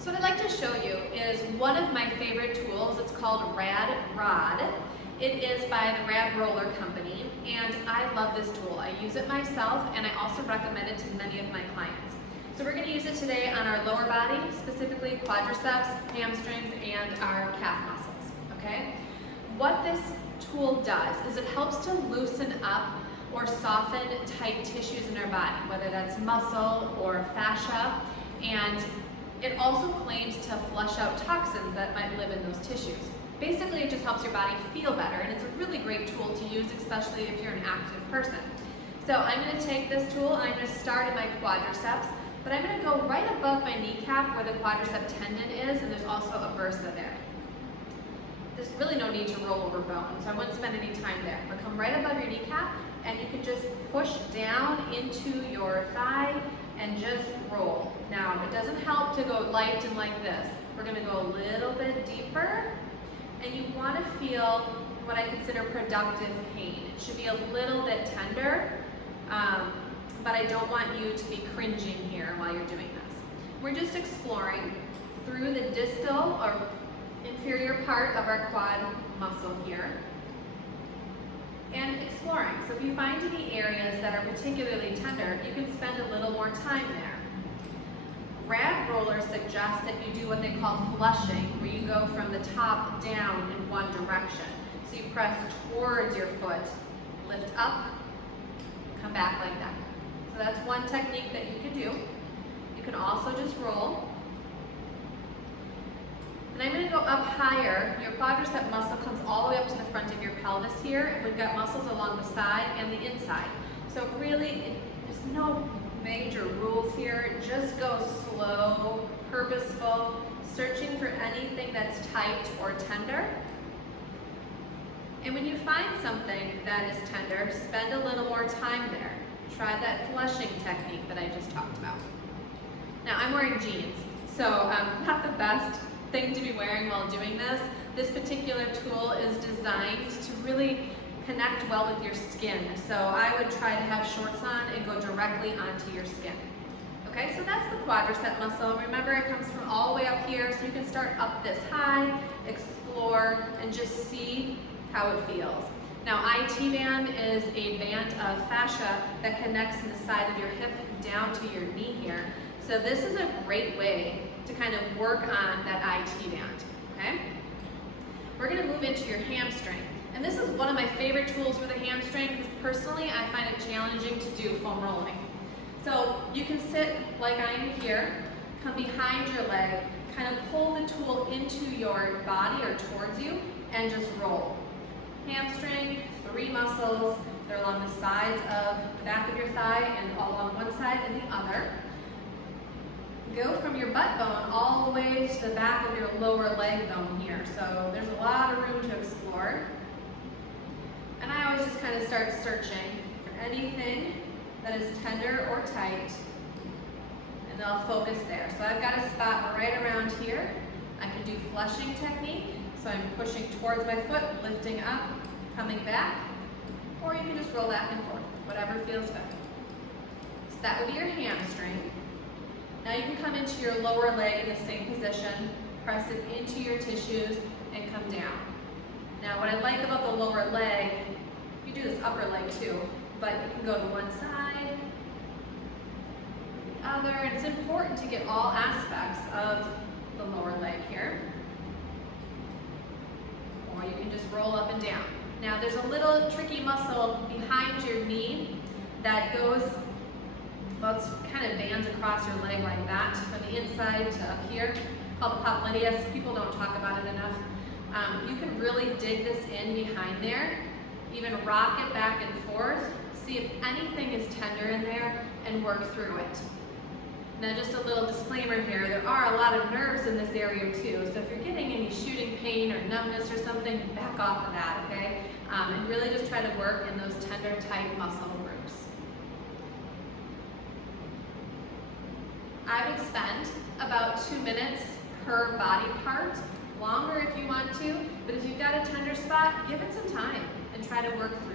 So what I'd like to show you is one of my favorite tools. It's called RAD Rod. It is by the RAD Roller Company, and I love this tool. I use it myself, and I also recommend it to many of my clients. So we're going to use it today on our lower body, specifically quadriceps, hamstrings, and our calf muscles, okay? What this tool does is it helps to loosen up or soften tight tissues in our body, whether that's muscle or fascia, and it also claims to flush out toxins that might live in those tissues. Basically, it just helps your body feel better, and it's a really great tool to use, especially if you're an active person. So I'm going to take this tool and I'm going to start at my quadriceps, but I'm going to go right above my kneecap where the quadricep tendon is, and there's also a bursa there. There's really no need to roll over bone, so I wouldn't spend any time there. But come right above your kneecap, and you can just push down into your thigh and just roll. Now, it doesn't help to go light and like this. We're going to go a little bit deeper, and you want to feel what I consider productive pain. It should be a little bit tender, but I don't want you to be cringing here while you're doing this. We're just exploring through the distal or inferior part of our quad muscle here and exploring. So if you find any areas that are particularly tender, you can spend a little more time there. RAD Roller suggests that you do what they call flushing, where you go from the top down in one direction. So you press towards your foot, lift up, come back like that. So that's one technique that you could do. You can also just roll. And I'm going to go up higher. Your quadricep muscle comes all the way up to the front of your pelvis here, and we've got muscles along the side and the inside. So really, there's no major rules here. Just go slow, purposeful, searching for anything that's tight or tender. And when you find something that is tender, spend a little more time there. Try that flushing technique that I just talked about. Now, I'm wearing jeans, so not the best thing to be wearing while doing this. This particular tool is designed to really connect well with your skin. So I would try to have shorts on and go directly onto your skin. Okay, so that's the quadricep muscle. Remember, it comes from all the way up here, so you can start up this high, explore, and just see how it feels. Now, IT band is a band of fascia that connects the side of your hip down to your knee here. So this is a great way to kind of work on that IT band, okay? We're gonna move into your hamstring. And this is one of my favorite tools for the hamstring because personally I find it challenging to do foam rolling. So you can sit like I am here, come behind your leg, kind of pull the tool into your body or towards you, and just roll. Hamstring, 3 muscles. They're along the sides of the back of your thigh and along one side and the other. Go from your butt bone all the way to the back of your lower leg bone here. So there's a lot of room to explore. And I always just kind of start searching for anything that is tender or tight, and I'll focus there. So I've got a spot right around here. I can do flushing technique. So I'm pushing towards my foot, lifting up, coming back, or you can just roll back and forth, whatever feels good. So that would be your hamstring. Now you can come into your lower leg in the same position, press it into your tissues, and come down. Now what I like about the lower leg, you do this upper leg too, but you can go to one side, the other, and it's important to get all aspects of the lower leg here. Or you can just roll up and down. Now there's a little tricky muscle behind your knee that goes, well, it's kind of bands across your leg like that, from the inside to up here, called the popliteus. People don't talk about it enough. You can really dig this in behind there, even rock it back and forth, see if anything is tender in there, and work through it. Now just a little disclaimer here, there are a lot of nerves in this area too, so if you're getting any shooting pain or numbness or something, back off of that, okay? And really just try to work in those tender, tight muscle groups. I would spend about 2 minutes per body part, longer if you want to, but if you've got a tender spot, give it some time and try to work through